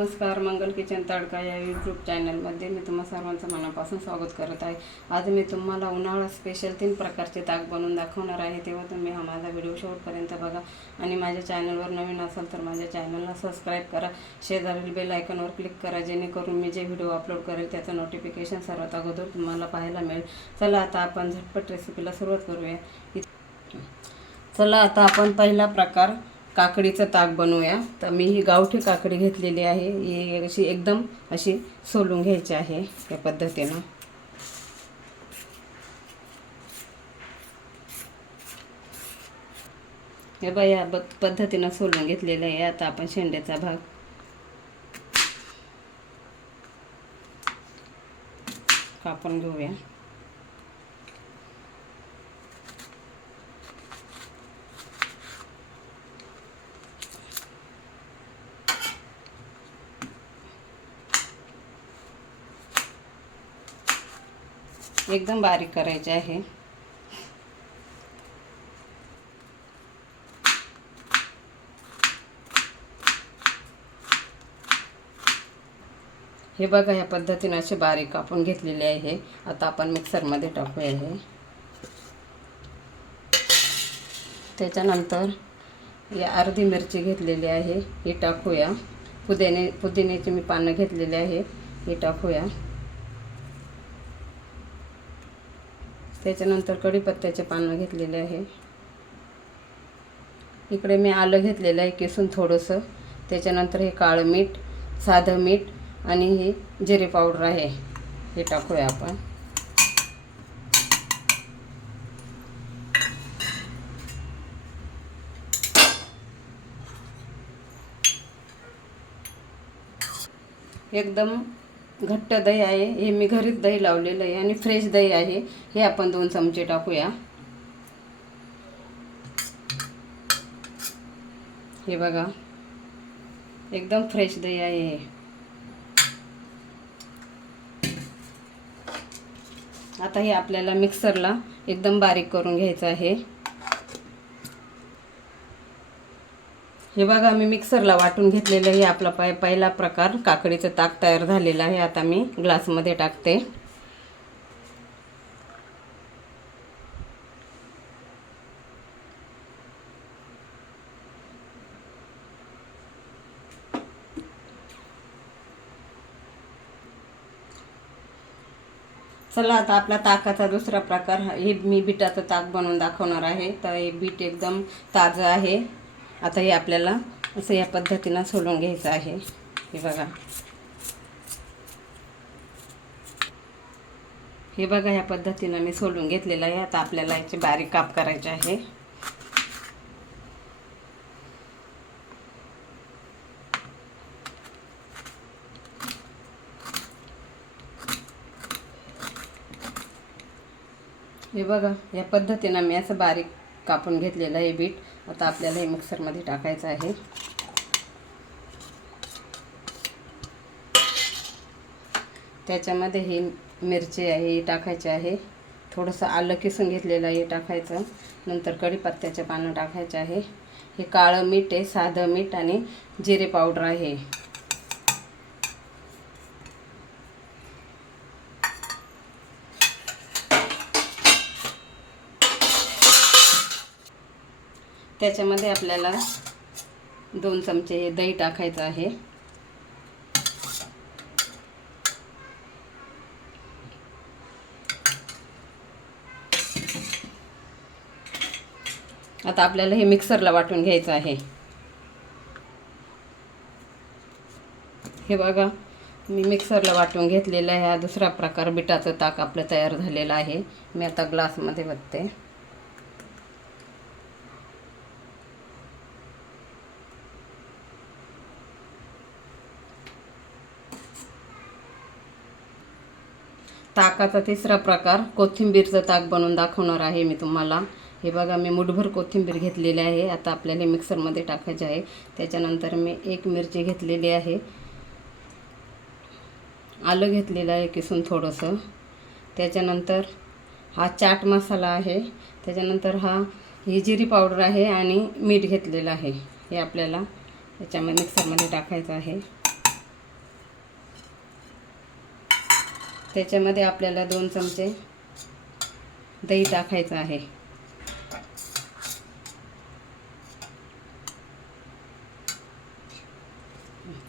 नमस्कार मंगल किचन तडका या यूट्यूब चॅनलमध्ये मी तुम्हा सर्वांचं मनापासून स्वागत करत आहे. आज मी तुम्हाला उन्हाळा स्पेशल तीन प्रकारचे ताक बनवून दाखवणार आहे. तेव्हा तुम्ही हा माझा व्हिडिओ शेवटपर्यंत बघा. आणि माझ्या चॅनलवर नवीन असाल तर माझ्या चॅनलला सबस्क्राईब करा. शेजारील बेल आयकॉनवर क्लिक करा. जेणेकरून मी जे व्हिडिओ अपलोड करेल त्याचं नोटिफिकेशन सर्वात अगोदर तुम्हाला पाहायला मिळेल. चला आता आपण झटपट रेसिपीला सुरुवात करूया. चला आता आपण पहिला प्रकार काकडीचं ताक बनवूया. तर मी ही गावठी काकडी घेतलेली आहे. ही अशी एकदम अशी सोलून घ्यायची आहे या पद्धतीनं. हे बघा या ब- पद्धतीनं सोलून घेतलेलं आहे. आता आपण शेंड्याचा भाग. कापून घेऊया. एकदम बारीक करायचे आहे. हे बघा ह्या पद्धतीने असे बारीक कापून घेतलेले आहे. आता आपण मिक्सरमध्ये टाकूया हे. त्याच्यानंतर या अर्धी मिरची घेतलेली आहे ही टाकूया. पुदिने पुदिन्याची मी पानं घेतलेली आहे ही टाकूया. त्याच्यानंतर कढीपत्त्याचे पानं घेतलेले आहे. इकडे मी आलं घेतलेलं आहे किसून थोडंसं. त्याच्यानंतर हे काळं मीठ साधं मीठ आणि ही जिरे पावडर आहे. हे टाकूया आपण. एकदम घट्ट दही आहे. हे मी घरीच दही लावलेलं आहे आणि फ्रेश दही आहे. हे आपण दोन चमचे टाकूया. हे बघा. एकदम फ्रेश दही आहे. आता हे आपल्याला मिक्सरला एकदम बारीक करून घ्यायचं आहे. हे बघा मी मिक्सरला वाटून घेतलेलं हे आपला पाय पहिला प्रकार. काकडीचं ताक तयार झालेलं आहे. आता मी ग्लासमध्ये टाकते. चला आता आपला ताकाचा दुसरा प्रकार. हे मी बिटाचं ताक बनवून दाखवणार आहे. तर हे बीट एकदम ताजं आहे. आता हे आपल्याला असं या पद्धतीनं सोलून घ्यायचं आहे. हे बघा. हे बघा या पद्धतीनं मी सोलून घेतलेलं आहे. आता आपल्याला याचे बारीक काप करायचे आहे. हे बघा या पद्धतीनं मी असं बारीक कापून घेतलेलं आहे बीट. आता आपल्याला हे मिक्सरमध्ये टाकायचं आहे. त्याच्यामध्ये ही मिरची आहे ही टाकायची आहे. थोडंसं आलं किसून घेतलेलं आहे हे टाकायचं. नंतर कढीपत्त्याचे पानं टाकायचे आहे. हे काळं मीठ आहे साधं मीठ आणि जिरे पावडर आहे. त्याच्यामध्ये आपल्याला दोन चमचे हे दही टाकायचं आहे. आता आपल्याला हे मिक्सरला वाटून घ्यायचं आहे. हे बघा मी मिक्सरला वाटून घेतलेला आहे. हा दुसरा प्रकार बिटाचं ताक आपलं तयार झालेलं आहे. मी आता ग्लासमध्ये बघते ताकाचा तिसरा प्रकार कोथिंबीरचं ताक बनवून दाखवणार आहे मी तुम्हाला. हे बघा मी मुठभर कोथिंबीर घेतलेली आहे. आता आपल्याला मिक्सरमध्ये टाकायचे आहे. त्याच्यानंतर मी एक मिरची घेतलेली आहे. आलं घेतलेलं आहे किसून थोडंसं. त्याच्यानंतर हा चाट मसाला आहे. त्याच्यानंतर हा ही जिरी पावडर आहे आणि मीठ घेतलेलं आहे. हे आपल्याला त्याच्यामध्ये मिक्सरमध्ये टाकायचं आहे. त्याच्यामध्ये आपल्याला दोन चमचे दही टाकायचं आहे.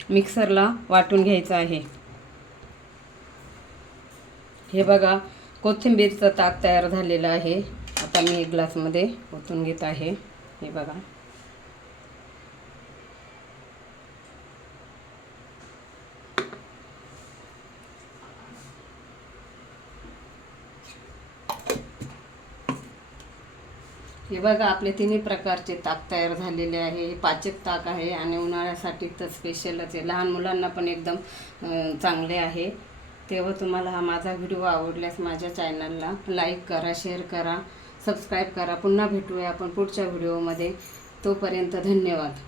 मिक्सरला वाटून घ्यायचं आहे. हे बघा कोथिंबीरचं ताक तयार झालेलं आहे. आता मी एक ग्लासमध्ये ओतून घेत आहे. हे बघा. हे बघा आपले तिन्ही प्रकारचे ताक तयार झालेले आहे. हे पाचक ताक आहे आणि उन्हाळ्यासाठी तर स्पेशलच आहे. लहान मुलांना पण एकदम चांगले आहे. तेव्हा तुम्हाला हा माझा व्हिडिओ आवडल्यास माझ्या चॅनलला लाईक करा शेअर करा सबस्क्राईब करा. पुन्हा भेटूया आपण पुढच्या व्हिडिओमध्ये. तोपर्यंत धन्यवाद.